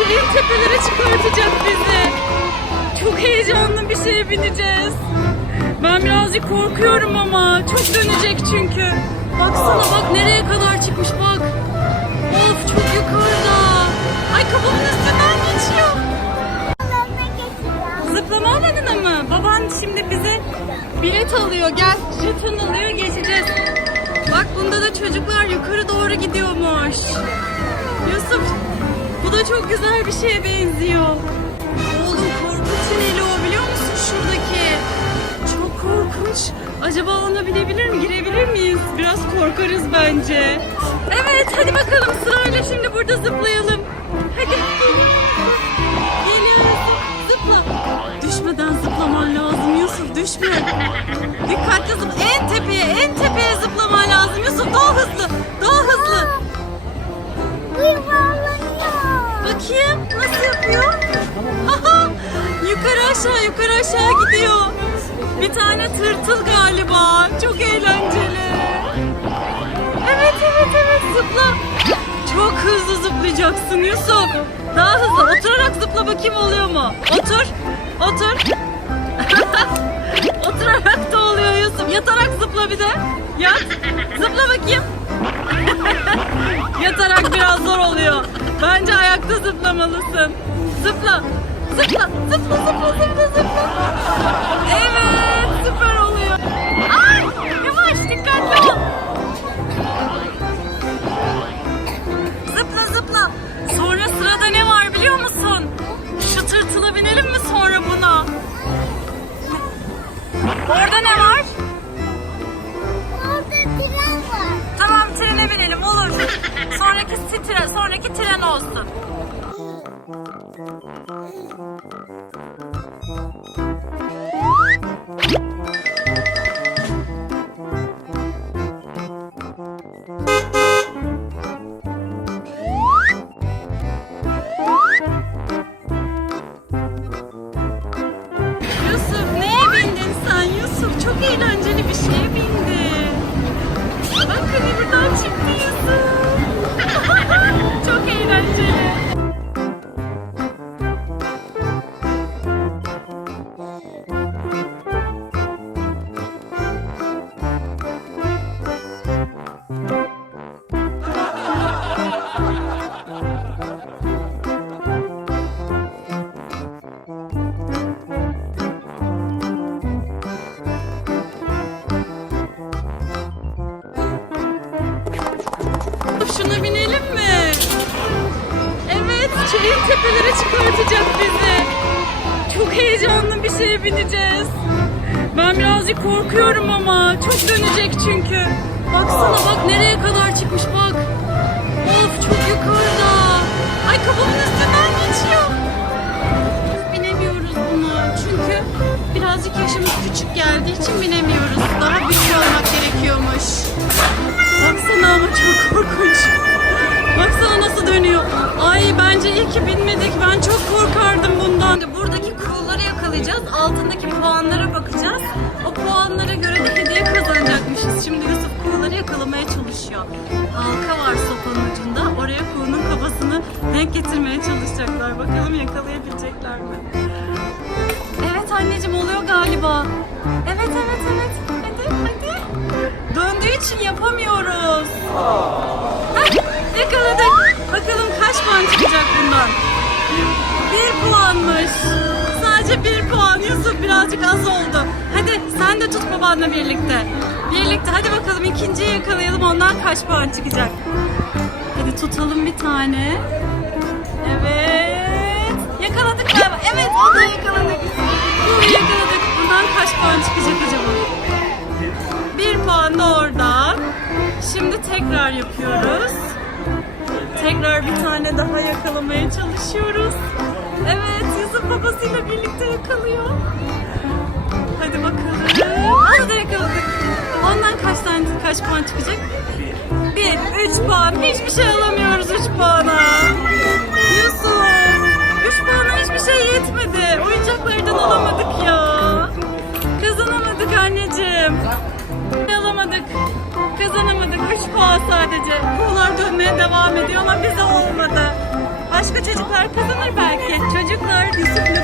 şu en tepelere çıkartacak bizi. Çok heyecanlı bir şeye bineceğiz. Ben birazcık korkuyorum ama çok dönecek çünkü. Baksana bak nereye kadar çıkmış bak. Of çok yukarıda. Ay kafamın üstünden geçiyor. Zıplama alanına mı? Baban şimdi bize bilet alıyor. Gel jeton alıyor geçeceğiz. Bak bunda da çocuklar yukarı doğru gidiyormuş. Yusuf da çok güzel bir şeye benziyor. Oğlum korkunç tüneli o biliyor musun şuradaki? Çok korkunç. Acaba ona mi? Girebilir miyiz? Biraz korkarız bence. Evet hadi bakalım sırayla şimdi burada zıplayalım. Hadi. Geliyoruz. Zıpla. Düşmeden zıplaman lazım Yusuf düşme. Dikkatli zıpla. En tepeye en tepeye zıplaman lazım Yusuf. Daha hızlı. Daha hızlı. Bakayım nasıl yapıyor? Yukarı aşağı yukarı aşağı gidiyor. Bir tane tırtıl galiba. Çok eğlenceli. Evet evet evet zıpla. Çok hızlı zıplayacaksın Yusuf. Daha hızlı. Oturarak zıpla bakayım oluyor mu? Otur. Otur. Oturarak da oluyor Yusuf. Yatarak zıpla bir de. Yat. Zıpla bakayım. zıplamalısın. Zıpla. Zıpla. Zıpla zıpla zıpla zıpla. Evet süper oluyor. Ay yavaş dikkatli ol. Zıpla zıpla. Sonra sırada ne var biliyor musun? Şu tırtıla binelim mi sonra buna? Orada ne var? Tamam trene binelim olur. Sonraki tren, sonraki tren olsun. Thank you. En tepelere çıkartacak bizi. Çok heyecanlı bir şeye bineceğiz. Ben birazcık korkuyorum ama çok dönecek çünkü. Baksana bak nereye kadar çıkmış bak. Of çok yukarıda. Ay kafamın üstünden geçiyor. Binemiyoruz buna çünkü birazcık yaşımız küçük geldiği için binemiyoruz. Denk getirmeye çalışacaklar. Bakalım yakalayabilecekler mi? Evet anneciğim oluyor galiba. Evet evet evet. Hadi hadi. Döndüğü için yapamıyoruz. Heh, yakaladık. Bakalım kaç puan çıkacak bundan. Bir puanmış. Sadece bir puan. Yusuf birazcık az oldu. Hadi sen de tut babanla birlikte. Birlikte hadi bakalım ikinciyi yakalayalım. Ondan kaç puan çıkacak. Hadi tutalım bir tane. Evet. Yakaladık galiba. Evet o da yakaladık. Bu yakaladık. Bundan kaç puan çıkacak acaba? Bir puan da oradan. Şimdi tekrar yapıyoruz. Tekrar bir tane daha yakalamaya çalışıyoruz. Evet, Yusuf babasıyla birlikte yakalıyor. Hadi bakalım. Onu yakaladık. Ondan kaç tane kaç puan çıkacak? Bir, üç puan. Hiçbir şey alamıyoruz üç puana. Şey yetmedi. Oyuncaklardan alamadık ya. Kazanamadık anneciğim. Alamadık. Kazanamadık. 3 puan sadece. Kuğular dönmeye devam ediyor ama bize olmadı. Başka çocuklar kazandı. ısınır belki.